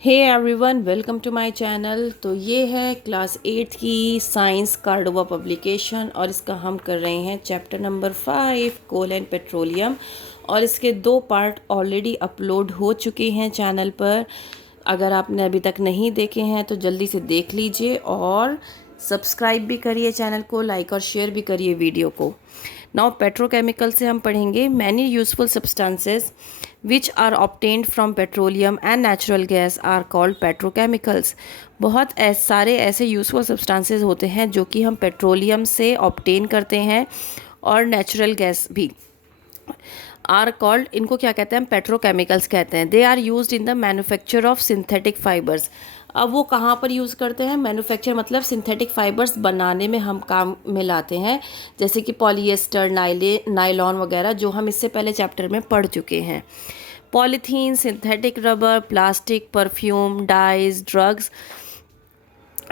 Hey everyone, welcome to my channel. तो ये है क्लास 8 की साइंस कार्डोवा पब्लिकेशन और इसका हम कर रहे हैं chapter number 5 coal and petroleum. और इसके 2 पार्ट ऑलरेडी अपलोड हो चुके हैं चैनल पर। अगर आपने अभी तक नहीं देखे हैं तो जल्दी से देख लीजिए और सब्सक्राइब भी करिए चैनल को, लाइक और शेयर भी करिए वीडियो को। नाउ पेट्रोकेमिकल से हम पढ़ेंगे many useful substances which are obtained from petroleum and natural gas are called petrochemicals. बहुत सारे ऐसे यूजफुल सब्सटेंसेस होते हैं जो कि हम पेट्रोलियम से ऑब्टेन करते हैं और नेचुरल गैस भी आर कॉल्ड, इनको क्या कहते हैं, पेट्रोकेमिकल्स कहते हैं। They are used in the manufacture of synthetic fibres. अब वो कहाँ पर यूज़ करते हैं? मैन्युफैक्चर मतलब सिंथेटिक फाइबर्स बनाने में हम काम में लाते हैं, जैसे कि पॉलिएस्टर, नायलॉन वगैरह, जो हम इससे पहले चैप्टर में पढ़ चुके हैं। Polythene, synthetic rubber, plastic, perfume, dyes, drugs,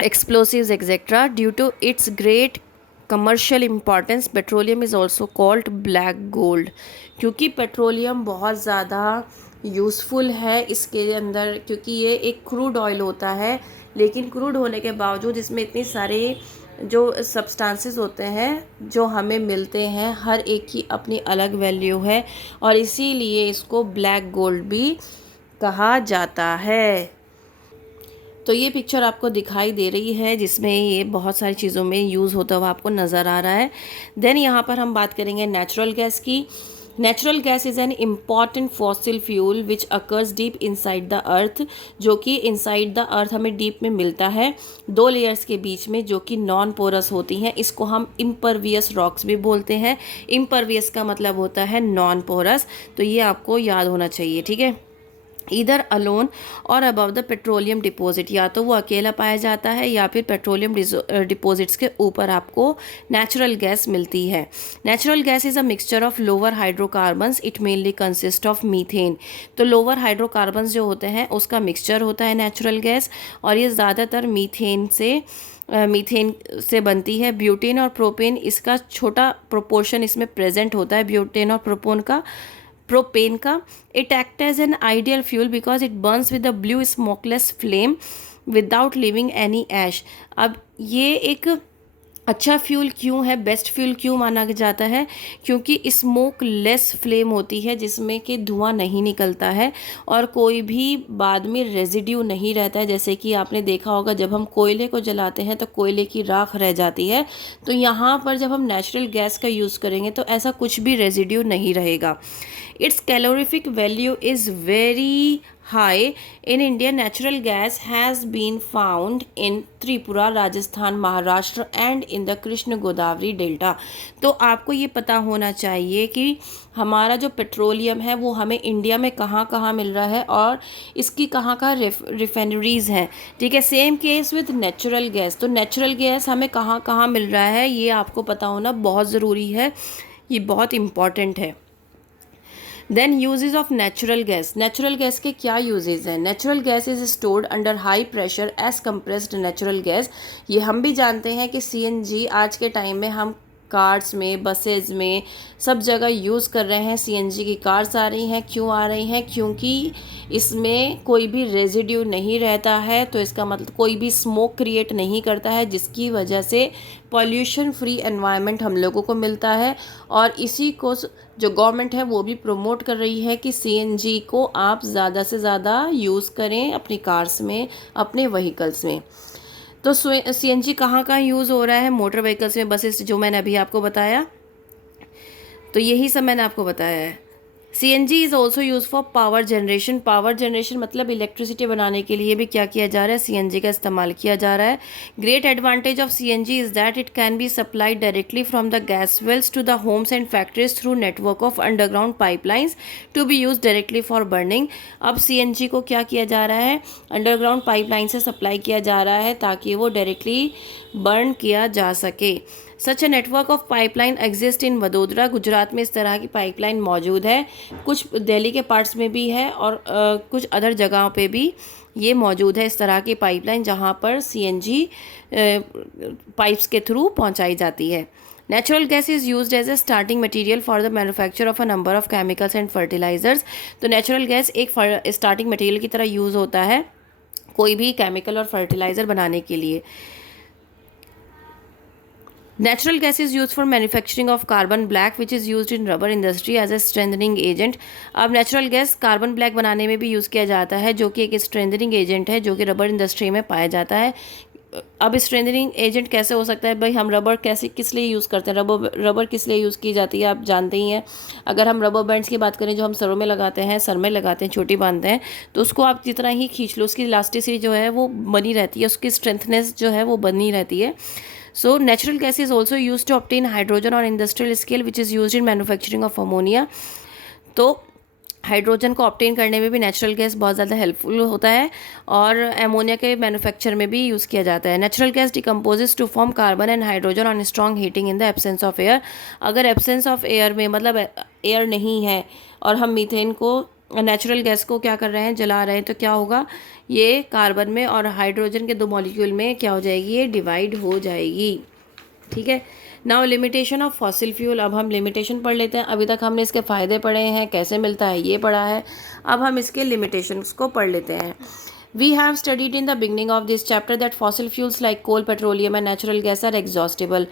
explosives etc. Due to its great commercial importance petroleum is also called black gold. क्योंकि पेट्रोलियम बहुत ज़्यादा यूज़फुल है इसके अंदर, क्योंकि ये एक क्रूड ऑयल होता है, लेकिन क्रूड होने के बावजूद इसमें इतने सारे जो सब्सटेंसेस होते हैं जो हमें मिलते हैं, हर एक की अपनी अलग वैल्यू है और इसीलिए इसको ब्लैक गोल्ड भी कहा जाता है। तो ये पिक्चर आपको दिखाई दे रही है जिसमें ये बहुत सारी चीज़ों में यूज़ होता हुआ आपको नज़र आ रहा है। देन यहाँ पर हम बात करेंगे नेचुरल गैस की। Natural gas is an important fossil fuel which occurs deep inside the earth, जो कि इनसाइड द अर्थ हमें डीप में मिलता है 2 लेयर्स के बीच में, जो कि नॉन पोरस होती हैं। इसको हम इम्परवियस रॉक्स भी बोलते हैं। इम्परवियस का मतलब होता है नॉन पोरस, तो ये आपको याद होना चाहिए, ठीक है। इधर अलोन और अबव द पेट्रोलियम डिपॉजिट, या तो वो अकेला पाया जाता है या फिर पेट्रोलियम डिपॉजिट्स के ऊपर आपको नेचुरल गैस मिलती है। Natural gas is a mixture of lower hydrocarbons, it mainly consist of methane. तो लोअर हाइड्रोकार्बन्स जो होते हैं उसका मिक्सचर होता है नेचुरल गैस, और ये ज़्यादातर मीथेन से बनती है। ब्यूटेन और प्रोपेन, इसका छोटा प्रोपोर्शन इसमें प्रेजेंट होता है, ब्यूटेन और प्रोपेन का। It act as an ideal fuel because it burns with a blue smokeless flame without leaving any ash. अब ये एक अच्छा फ्यूल क्यों है, बेस्ट फ्यूल क्यों माना जाता है? क्योंकि स्मोक लेस फ्लेम होती है जिसमें कि धुआं नहीं निकलता है और कोई भी बाद में रेजिड्यू नहीं रहता है। जैसे कि आपने देखा होगा जब हम कोयले को जलाते हैं तो कोयले की राख रह जाती है, तो यहाँ पर जब हम नेचुरल गैस का यूज़ करेंगे तो ऐसा कुछ भी रेजिड्यू नहीं रहेगा। Its calorific value is very high in India. Natural gas has been found in Tripura, Rajasthan, Maharashtra and in the Krishna Godavari delta. तो आपको ये पता होना चाहिए कि हमारा जो पेट्रोलियम है वो हमें इंडिया में कहाँ कहाँ मिल रहा है और इसकी कहाँ कहाँ रिफाइनरीज़ हैं, ठीक है। Same case with natural gas. तो नेचुरल गैस हमें कहाँ कहाँ मिल रहा है ये आपको पता होना बहुत ज़रूरी है, ये बहुत इम्पॉर्टेंट है। Then uses of natural gas. Natural gas के क्या यूजेज हैं? Natural gas is stored under high pressure as compressed natural gas. ये हम भी जानते हैं कि सीएनजी आज के टाइम में हम कार्स में, बसेज में, सब जगह यूज़ कर रहे हैं। सीएनजी की कार्स आ रही हैं, क्यों आ रही हैं? क्योंकि इसमें कोई भी रेजिड्यू नहीं रहता है, तो इसका मतलब कोई भी स्मोक क्रिएट नहीं करता है, जिसकी वजह से पॉल्यूशन फ्री एनवायरनमेंट हम लोगों को मिलता है। और इसी को जो गवर्नमेंट है वो भी प्रमोट कर रही है कि सीएनजी को आप ज़्यादा से ज़्यादा यूज़ करें अपनी कार्स में, अपने व्हीकल्स में। तो सीएनजी कहाँ कहाँ यूज़ हो रहा है? मोटर व्हीकल्स में, बसेस, जो मैंने अभी आपको बताया, तो यही सब मैंने आपको बताया है। CNG is also use for power generation. Power generation मतलब इलेक्ट्रिसिटी बनाने के लिए भी क्या किया जा रहा है? सीएनजी का इस्तेमाल किया जा रहा है। Great advantage of CNG is that it can be supplied directly from the gas wells to the homes and factories through network of underground pipelines to be use directly for burning. अब CNG को क्या किया जा रहा है? Underground pipeline से supply किया जा रहा है ताकि वो डायरेक्टली बर्न किया जा सके। Such a network of pipeline exist in Vadodara. Gujarat में इस तरह की पाइपलाइन मौजूद है, कुछ दिल्ली के पार्ट्स में भी है और कुछ अदर जगहों पे भी ये मौजूद है, इस तरह की पाइपलाइन जहाँ पर सीएनजी पाइप्स के थ्रू पहुँचाई जाती है। Natural gas is used as a starting material for the manufacture of a number of chemicals and fertilizers. तो नेचुरल गैस एक स्टार्टिंग मटेरियल की तरह यूज़ होता है कोई भी केमिकल और फर्टिलाइज़र बनाने के लिए। Natural gas is use for manufacturing of carbon black which is use in rubber industry as a strengthening agent. अब नेचुरल गैस कार्बन ब्लैक बनाने में भी यूज़ किया जाता है, जो कि एक स्ट्रेंथनिंग एजेंट है, जो कि रबर इंडस्ट्री में पाया जाता है। अब स्ट्रेंथनिंग एजेंट कैसे हो सकता है भाई? हम रबर कैसे किस लिए यूज़ करते हैं? रबर किस लिए यूज़ की जाती है आप जानते ही हैं। अगर हम रबर बैंड्स की बात करें जो हम सरों में लगाते हैं, सर में लगाते हैं, चोटी बांधते हैं, तो उसको आप जितना ही खींच लो उसकी इलास्टिसिटी जो है वो बनी रहती है, उसकी स्ट्रेंथनेस जो है वो बनी रहती है। So natural gas is also used to obtain hydrogen on industrial scale which is used in manufacturing of ammonia। तो हाइड्रोजन को ऑब्टेन करने में भी नेचुरल गैस बहुत ज़्यादा हेल्पफुल होता है और एमोनिया के मैन्युफैक्चर में भी यूज़ किया जाता है। Natural gas decomposes to form carbon and hydrogen on strong heating in the absence of air. अगर एब्सेंस ऑफ एयर में मतलब एयर नहीं है और हम मीथेन को नेचुरल गैस को क्या कर रहे हैं, जला रहे हैं, तो क्या होगा, ये कार्बन में और हाइड्रोजन के 2 मॉलिक्यूल में क्या हो जाएगी, ये डिवाइड हो जाएगी। ठीक है। Now limitation of fossil fuel. अब हम लिमिटेशन पढ़ लेते हैं। अभी तक हमने इसके फ़ायदे पढ़े हैं, कैसे मिलता है ये पढ़ा है। अब हम इसके लिमिटेशंस को पढ़ लेते हैं। We have studied in the beginning of this chapter that fossil fuels like coal, petroleum and natural gas are exhaustible।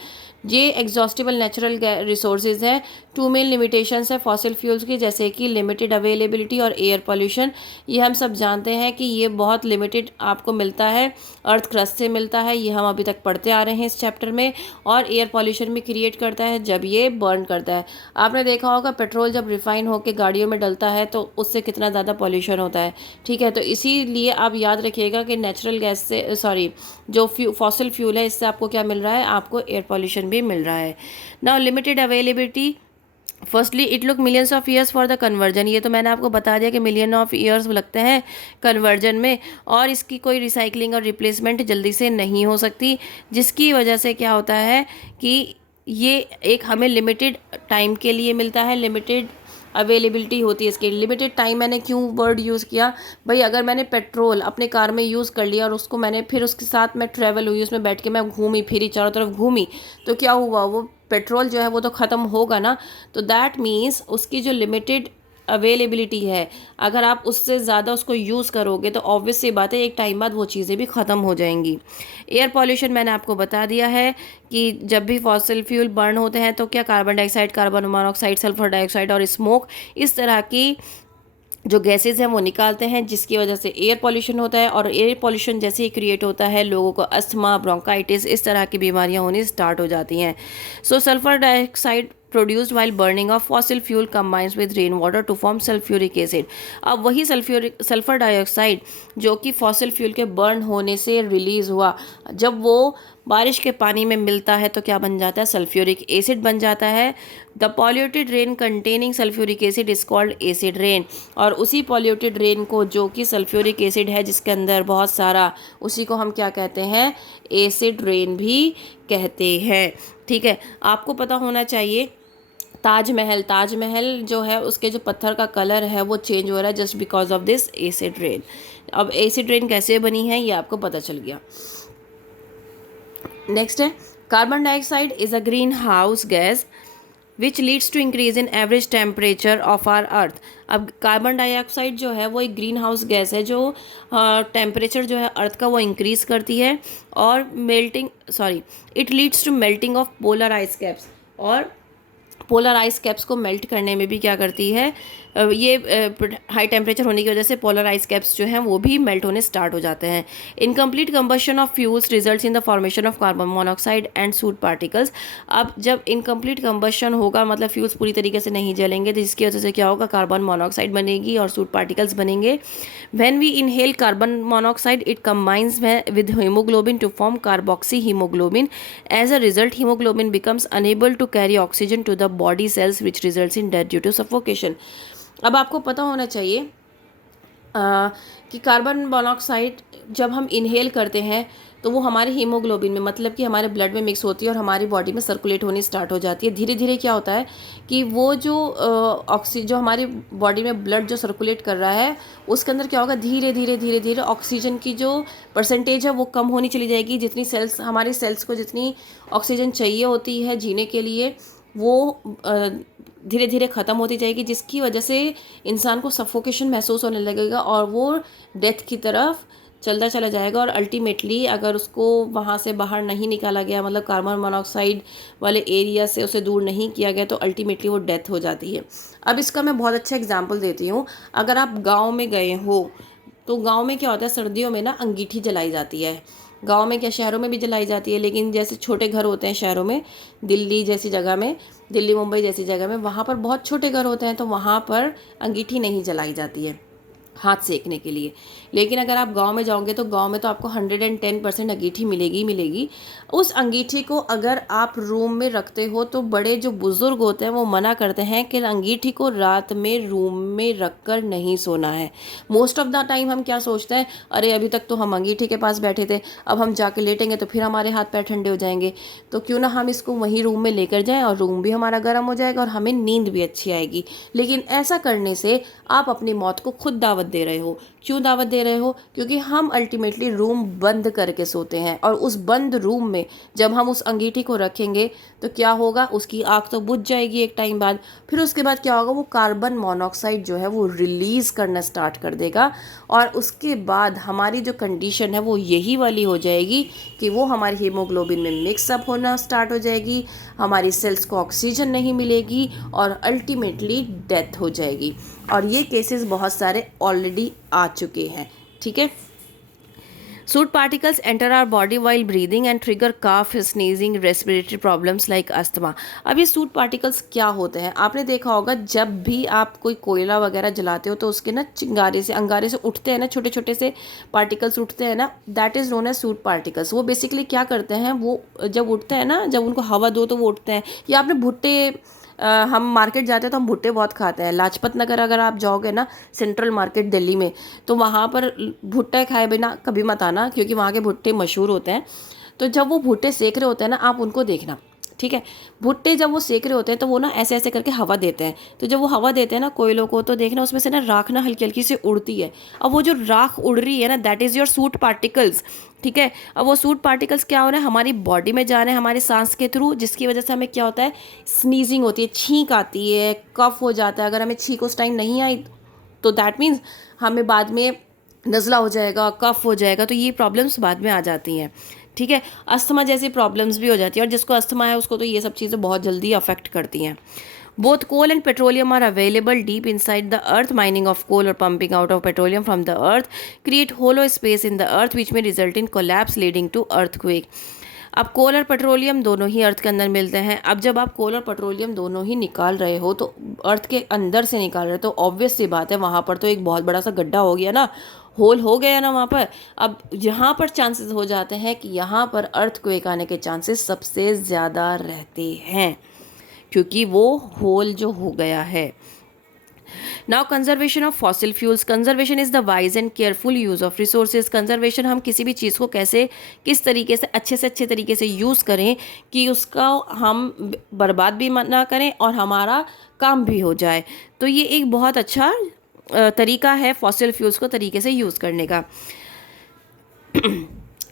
ये एग्जॉस्टिबल नेचुरल रिसोर्सेज हैं। 2 मेन लिमिटेशंस है फॉसिल फ्यूल्स की, जैसे कि लिमिटेड अवेलेबिलिटी और एयर पॉल्यूशन। ये हम सब जानते हैं कि ये बहुत लिमिटेड आपको मिलता है, अर्थ क्रस्ट से मिलता है, ये हम अभी तक पढ़ते आ रहे हैं इस चैप्टर में। और एयर पॉल्यूशन भी क्रिएट करता है जब ये बर्न करता है। आपने देखा होगा पेट्रोल जब रिफाइन होकर गाड़ियों में डलता है तो उससे कितना ज़्यादा पॉल्यूशन होता है। ठीक है, तो इसीलिए आप याद रखिएगा कि नेचुरल गैस से जो फॉसिल फ्यूल है इससे आपको क्या मिल रहा है, आपको एयर पॉल्यूशन भी मिल रहा है। Now limited availability. Firstly it look millions of years for the conversion. ये तो मैंने आपको बता दिया कि मिलियन ऑफ ईयर्स लगते हैं कन्वर्जन में, और इसकी कोई रिसाइकलिंग और रिप्लेसमेंट जल्दी से नहीं हो सकती, जिसकी वजह से क्या होता है कि ये एक हमें लिमिटेड टाइम के लिए मिलता है, लिमिटेड अवेलेबिलिटी होती है इसकी। लिमिटेड टाइम मैंने क्यों वर्ड यूज़ किया भाई? अगर मैंने पेट्रोल अपने कार में यूज़ कर लिया और उसको मैंने फिर उसके साथ मैं ट्रैवल हुई, उसमें बैठ के मैं घूमी फिरी, चारों तरफ घूमी, तो क्या हुआ, वो पेट्रोल जो है वो तो ख़त्म होगा ना। तो दैट मीन्स उसकी जो लिमिटेड अवेलेबिलिटी है, अगर आप उससे ज़्यादा उसको यूज़ करोगे तो ऑब्वियस सी बात है एक टाइम बाद वो चीज़ें भी ख़त्म हो जाएंगी। एयर पॉल्यूशन मैंने आपको बता दिया है कि जब भी फॉसिल फ्यूल बर्न होते हैं तो क्या carbon dioxide, carbon monoxide, sulphur dioxide और स्मोक, इस तरह की जो गैसेज हैं वो निकालते हैं, जिसकी वजह से एयर पॉल्यूशन होता है। और एयर पॉल्यूशन जैसे ही क्रिएट होता है लोगों को अस्थमा, ब्रोंकाइटिस, इस तरह की बीमारियां होनी स्टार्ट हो जाती हैं। So sulphur dioxide produced while burning of fossil fuel combines with rainwater to form sulfuric acid। अब वही सल्फर डाइऑक्साइड जो कि फॉसिल फ्यूल के बर्न होने से रिलीज हुआ, जब वो बारिश के पानी में मिलता है तो क्या बन जाता है, सल्फ्यूरिक एसिड बन जाता है। The polluted rain containing sulphuric acid is called acid rain. और उसी पॉल्यूटेड रेन को जो कि सल्फ्यूरिक एसिड है जिसके अंदर बहुत सारा, उसी को हम क्या कहते हैं, एसिड रेन भी कहते हैं। ठीक है, आपको पता होना चाहिए ताजमहल जो है उसके जो पत्थर का कलर है वो चेंज हो रहा है just because of this acid rain. अब एसिड रेन कैसे बनी है ये आपको पता चल गया। नेक्स्ट है carbon dioxide is a greenhouse gas which leads to increase in average temperature of our earth. अब कार्बन डाइऑक्साइड जो है वो एक ग्रीन हाउस गैस है जो टेम्परेचर जो है अर्थ का वो इंक्रीज करती है और it leads to melting of polar ice caps. और पोलर आइस कैप्स को मेल्ट करने में भी क्या करती है, ये हाई टेम्परेचर होने की वजह से पोलर आइस कैप्स जो हैं वो भी मेल्ट होने स्टार्ट हो जाते हैं। Incomplete combustion of fuels results in the formation of carbon monoxide and suit particles. अब जब इनकम्प्लीट कंबशन होगा मतलब फ्यूल्स पूरी तरीके से नहीं जलेंगे तो जिसकी वजह से क्या होगा, कार्बन मोनोऑक्साइड बनेगी और सूट पार्टिकल्स बनेंगे। When we inhale carbon monoxide it combines with haemoglobin to form carboxy haemoglobin. As a result haemoglobin becomes unable to carry oxygen to the body cells which results in death due to suffocation. अब आपको पता होना चाहिए कि carbon monoxide जब हम inhale करते हैं तो वो हमारे हीमोग्लोबिन में मतलब कि हमारे ब्लड में मिक्स होती है और हमारी बॉडी में सर्कुलेट होनी स्टार्ट हो जाती है। धीरे धीरे क्या होता है कि वो जो जो हमारी बॉडी में ब्लड जो सर्कुलेट कर रहा है उसके अंदर क्या होगा, धीरे धीरे धीरे धीरे ऑक्सीजन की जो परसेंटेज है वो कम होनी चली जाएगी। जितनी सेल्स हमारी सेल्स को जितनी ऑक्सीजन चाहिए होती है जीने के लिए वो धीरे धीरे ख़त्म होती जाएगी, जिसकी वजह से इंसान को सफोकेशन महसूस होने लगेगा और वो डेथ की तरफ चलता चला जाएगा और अल्टीमेटली अगर उसको वहाँ से बाहर नहीं निकाला गया, मतलब कार्बन मोनोऑक्साइड वाले एरिया से उसे दूर नहीं किया गया, तो अल्टीमेटली वो डेथ हो जाती है। अब इसका मैं बहुत अच्छा एग्जाम्पल देती हूँ। अगर आप गाँव में गए हो तो गांव में क्या होता है, सर्दियों में ना अंगीठी जलाई जाती है। गांव में क्या, शहरों में भी जलाई जाती है, लेकिन जैसे छोटे घर होते हैं शहरों में, दिल्ली जैसी जगह में, दिल्ली मुंबई जैसी जगह में, वहाँ पर बहुत छोटे घर होते हैं, तो वहाँ पर अंगीठी नहीं जलाई जाती है हाथ सेकने के लिए। लेकिन अगर आप गांव में जाओगे तो गांव में तो आपको 110% अंगीठी मिलेगी मिलेगी। उस अंगीठी को अगर आप रूम में रखते हो तो बड़े जो बुज़ुर्ग होते हैं वो मना करते हैं कि अंगीठी को रात में रूम में रख कर नहीं सोना है। मोस्ट ऑफ द टाइम हम क्या सोचते हैं, अरे अभी तक तो हम अंगीठी के पास बैठे थे, अब हम जाके लेटेंगे तो फिर हमारे हाथ पैर ठंडे हो जाएंगे, तो क्यों ना हम इसको वहीं रूम में लेकर जाएं और रूम भी हमारा गर्म हो जाएगा और हमें नींद भी अच्छी आएगी। लेकिन ऐसा करने से आप अपनी मौत को खुद दावत दे रहे हो। क्यों दावत दे रहे हो? क्योंकि हम अल्टीमेटली रूम बंद करके सोते हैं, और उस बंद रूम में जब हम उस अंगीठी को रखेंगे तो क्या होगा, उसकी आग तो बुझ जाएगी एक टाइम बाद। फिर उसके बाद क्या होगा, वो कार्बन मोनोऑक्साइड जो है वो रिलीज़ करना स्टार्ट कर देगा, और उसके बाद हमारी जो कंडीशन है वो यही वाली हो जाएगी कि वो हमारी हीमोग्लोबिन में मिक्सअप होना स्टार्ट हो जाएगी, हमारी सेल्स को ऑक्सीजन नहीं मिलेगी और अल्टीमेटली डेथ हो जाएगी। और ये केसेस बहुत सारे ऑलरेडी आ चुके हैं। ठीक है। Soot particles enter our body while breathing and trigger cough, sneezing, respiratory problems like asthma. अब ये सूट पार्टिकल्स क्या होते हैं? आपने देखा होगा जब भी आप कोई कोयला वगैरह जलाते हो तो उसके ना चिंगारे से, अंगारे से उठते हैं ना, छोटे छोटे से पार्टिकल्स उठते हैं ना, that is known as soot particles. वो बेसिकली क्या करते हैं, वो जब उठते हैं ना, जब उनको हवा दो तो वो उठते हैं। या आपने भुट्टे, हम मार्केट जाते हैं तो हम भुट्टे बहुत खाते हैं। लाजपत नगर अगर आप जाओगे ना, सेंट्रल मार्केट दिल्ली में, तो वहाँ पर भुट्टे खाए बिना कभी मत आना, क्योंकि वहाँ के भुट्टे मशहूर होते हैं। तो जब वो भुट्टे सेक रहे होते हैं ना, आप उनको देखना, ठीक है। भुट्टे जब वो सेक रहे होते हैं तो वो ना ऐसे ऐसे करके हवा देते हैं। तो जब वो हवा देते हैं ना कोयलों को, तो देखना उसमें से ना राख ना हल्की हल्की से उड़ती है। अब वो जो राख उड़ रही है ना, that is your suit particles. ठीक है। अब वो सूट पार्टिकल्स क्या हो रहे हैं, हमारी बॉडी में जा रहे हैं हमारे सांस के थ्रू, जिसकी वजह से हमें क्या होता है, स्नीजिंग होती है, छींक आती है, कफ हो जाता है। अगर हमें छींक उस टाइम नहीं आई तो दैट मीन्स हमें बाद में नज़ला हो जाएगा, कफ हो जाएगा, तो ये प्रॉब्लम्स बाद में आ जाती हैं। ठीक है। अस्थमा जैसी प्रॉब्लम्स भी हो जाती है, और जिसको अस्थमा है उसको तो ये सब चीज़ें बहुत जल्दी अफेक्ट करती हैं। Both coal and petroleum are available deep inside the earth. Mining of coal or pumping out of petroleum from the earth create hollow space in the earth which may result in collapse leading to earthquake. अब कोल और petroleum दोनों ही अर्थ के अंदर मिलते हैं। अब जब आप कोल और पेट्रोलियम दोनों ही निकाल रहे हो, तो अर्थ के अंदर से निकाल रहे हो, तो ऑब्वियस सी बात है वहाँ पर तो एक बहुत बड़ा सा गड्ढा हो गया ना, होल हो गया ना वहाँ पर। अब यहाँ पर चांसेस हो जाते हैं कि यहाँ पर अर्थक्वेक आने के चांसेस सबसे ज़्यादा रहते हैं, क्योंकि वो होल जो हो गया है। Now conservation of fossil fuels. Conservation is the wise and careful use of resources. Conservation, हम किसी भी चीज़ को कैसे, किस तरीके से अच्छे तरीके से यूज़ करें कि उसका हम बर्बाद भी ना करें और हमारा काम भी हो जाए। तो ये एक बहुत अच्छा तरीका है फॉसिल फ्यूल्स को तरीके से यूज़ करने का।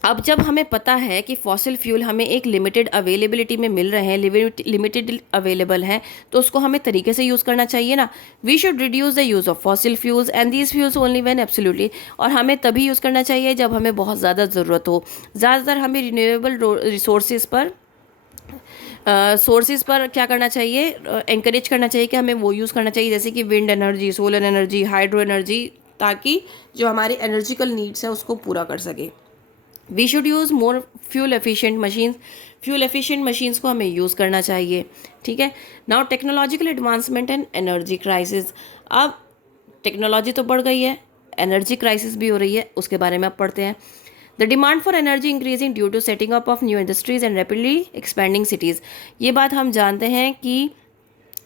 अब जब हमें पता है कि फॉसिल फ्यूल हमें एक लिमिटेड अवेलेबिलिटी में मिल रहे हैं, लिमिटेड अवेलेबल हैं, तो उसको हमें तरीके से यूज़ करना चाहिए ना। We should reduce the use of fossil fuels and these fuels only when absolutely. और हमें तभी यूज़ करना चाहिए जब हमें बहुत ज़्यादा ज़रूरत हो। ज़्यादातर हमें रिन्यूएबल रिसोर्सेज पर क्या करना चाहिए, एनकरेज करना चाहिए कि हमें वो यूज़ करना चाहिए, जैसे कि wind energy, solar energy, hydro energy, ताकि जो हमारे एनर्जिकल नीड्स हैं उसको पूरा कर सके। We should use more fuel efficient machines. Fuel efficient machines को हमें यूज़ करना चाहिए। ठीक है। Now technological advancement and energy crisis. अब टेक्नोलॉजी तो बढ़ गई है, एनर्जी क्राइसिस भी हो रही है, उसके बारे में अब पढ़ते हैं। The demand for energy increasing due to setting up of new industries and rapidly expanding cities. ये बात हम जानते हैं कि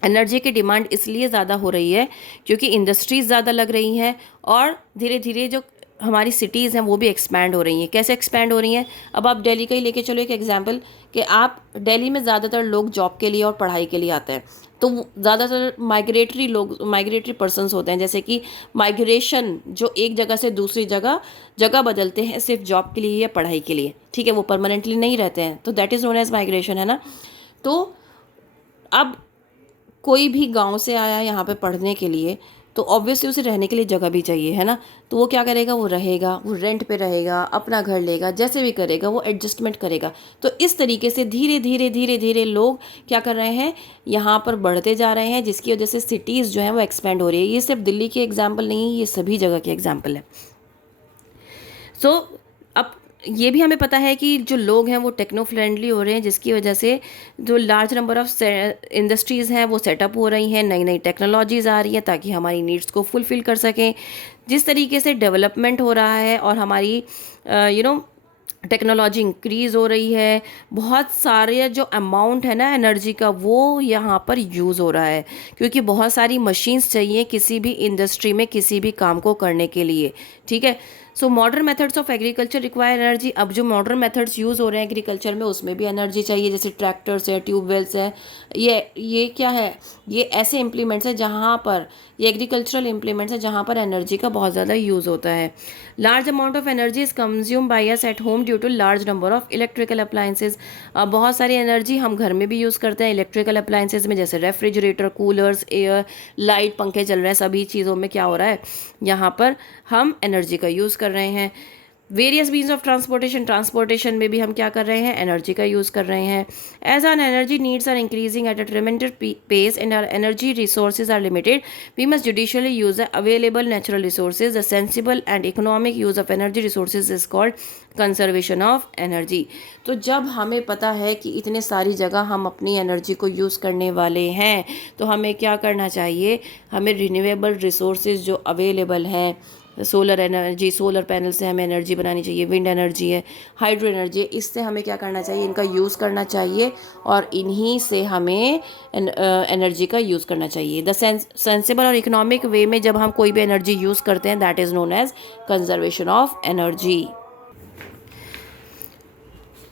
एनर्जी की डिमांड इसलिए ज़्यादा हो रही है क्योंकि इंडस्ट्रीज़ ज़्यादा लग रही हैं, और धीरे धीरे जो हमारी सिटीज़ हैं वो भी एक्सपैंड हो रही हैं। कैसे एक्सपैंड हो रही हैं? अब आप दिल्ली का ही लेके चलो एक एग्जांपल, कि आप दिल्ली में ज़्यादातर लोग जॉब के लिए और पढ़ाई के लिए आते हैं, तो ज़्यादातर माइग्रेटरी पर्सन्स होते हैं, जैसे कि माइग्रेशन जो एक जगह से दूसरी जगह बदलते हैं सिर्फ जॉब के लिए या पढ़ाई के लिए। ठीक है। वो परमानेंटली नहीं रहते हैं, तो that is known as migration, है ना। तो अब कोई भी गांव से आया यहाँ पे पढ़ने के लिए, तो ऑब्वियसली उसे रहने के लिए जगह भी चाहिए, है ना। तो वो क्या करेगा, वो रहेगा, वो रेंट पे रहेगा, अपना घर लेगा, जैसे भी करेगा वो एडजस्टमेंट करेगा। तो इस तरीके से धीरे धीरे धीरे धीरे लोग क्या कर रहे हैं, यहाँ पर बढ़ते जा रहे हैं, जिसकी वजह से सिटीज़ जो हैं वो एक्सपेंड हो रही है। ये सिर्फ दिल्ली की एग्जाम्पल नहीं है, ये सभी जगह की एग्जाम्पल है। सो अब ये भी हमें पता है कि जो लोग हैं वो टेक्नो फ्रेंडली हो रहे हैं, जिसकी वजह से जो लार्ज नंबर ऑफ इंडस्ट्रीज़ हैं वो सेटअप हो रही हैं, नई नई टेक्नोलॉजीज़ आ रही हैं ताकि हमारी नीड्स को फुलफ़िल कर सकें। जिस तरीके से डेवलपमेंट हो रहा है और हमारी टेक्नोलॉजी इंक्रीज़ हो रही है, बहुत सारे जो अमाउंट है ना एनर्जी का वो यहाँ पर यूज़ हो रहा है, क्योंकि बहुत सारी मशीन्स चाहिए किसी भी इंडस्ट्री में किसी भी काम को करने के लिए। ठीक है। So modern methods of agriculture require energy. अब जो मॉडर्न मेथड्स यूज़ हो रहे हैं एग्रीकल्चर में उसमें भी एनर्जी चाहिए, जैसे ट्रैक्टर्स है, ट्यूबवेल्स है। ये क्या है, ये ऐसे इम्प्लीमेंट्स हैं जहाँ पर, ये एग्रीकल्चरल इम्प्लीमेंट्स हैं जहाँ पर एनर्जी का बहुत ज़्यादा यूज़ होता है। Large amount of energy is consume by us at home due to large number of electrical appliances. बहुत सारी एनर्जी हम घर में भी यूज़ करते हैं इलेक्ट्रिकल अप्लायंसेज में, जैसे रेफ्रिजरेटर, कूलर्स, एयर, लाइट, पंखे चल रहे हैं, सभी चीज़ों में क्या हो रहा है, यहाँ पर हम एनर्जी का यूज़ कर रहे हैं। वेरियस मीन्स ऑफ ट्रांसपोर्टेशन में भी हम क्या कर रहे हैं, एनर्जी का यूज़ कर रहे हैं। As our energy needs are increasing at a tremendous pace and our energy resources are limited, we must judicially use the available natural resources. The sensible and economic use of energy resources is called conservation of energy. तो जब हमें पता है कि इतने सारी जगह हम अपनी एनर्जी को यूज़ करने वाले हैं, तो हमें क्या करना चाहिए, हमें रिन्यूएबल रिसोर्सेज जो अवेलेबल हैं, सोलर एनर्जी, सोलर पैनल से हमें एनर्जी बनानी चाहिए, विंड एनर्जी है, हाइड्रो एनर्जी है, इससे हमें क्या करना चाहिए, इनका यूज़ करना चाहिए और इन्हीं से हमें एनर्जी का यूज़ करना चाहिए। द सेंसिबल और इकोनॉमिक वे में जब हम कोई भी एनर्जी यूज़ करते हैं, that is known as conservation of energy.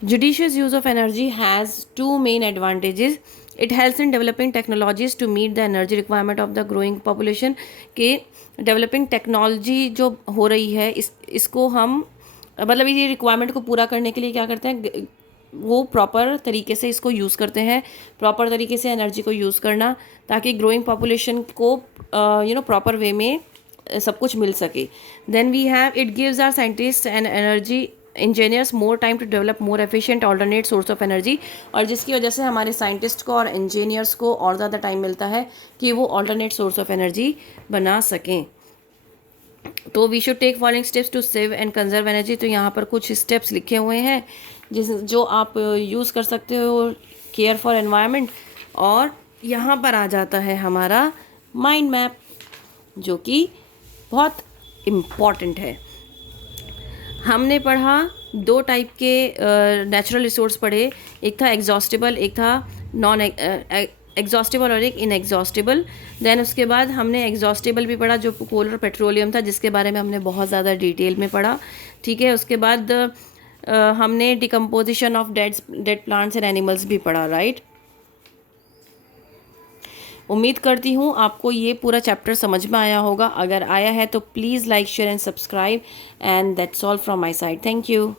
Judicious use of energy has two main advantages. It helps in developing technologies to meet the energy requirement of the growing population. के developing technology जो हो रही है इसको हम मतलब ये requirement को पूरा करने के लिए क्या करते हैं, वो प्रॉपर तरीके से इसको यूज़ करते हैं, प्रॉपर तरीके से एनर्जी को यूज़ करना, ताकि ग्रोइंग पॉपुलेशन को प्रॉपर वे में सब कुछ मिल सके। Then we have it gives our scientist and energy engineers more time to develop more efficient alternate source of energy, और जिसकी वजह से हमारे साइंटिस्ट को और इंजीनियर्स को और ज़्यादा टाइम मिलता है कि वो ऑल्टरनेट सोर्स ऑफ एनर्जी बना सकें। तो we should take following steps to save and conserve energy. तो यहाँ पर कुछ स्टेप्स लिखे हुए हैं जो आप यूज़ कर सकते हो, केयर फॉर एनवायरनमेंट। और यहाँ पर आ जाता है हमारा माइंड मैप, जो कि बहुत इम्पॉर्टेंट है। हमने पढ़ा दो टाइप के नेचुरल रिसोर्स पढ़े, एक था एग्जॉस्टेबल, एक था नॉन एग्जॉस्टेबल और एक इनएग्जॉस्टेबल। देन उसके बाद हमने एग्जॉस्टेबल भी पढ़ा जो कोल और पेट्रोलियम था, जिसके बारे में हमने बहुत ज़्यादा डिटेल में पढ़ा। ठीक है। उसके बाद हमने decomposition of dead plants and animals भी पढ़ा, राइट। उम्मीद करती हूँ आपको ये पूरा चैप्टर समझ में आया होगा। अगर आया है तो please like, share and subscribe, and that's all from my side. Thank you.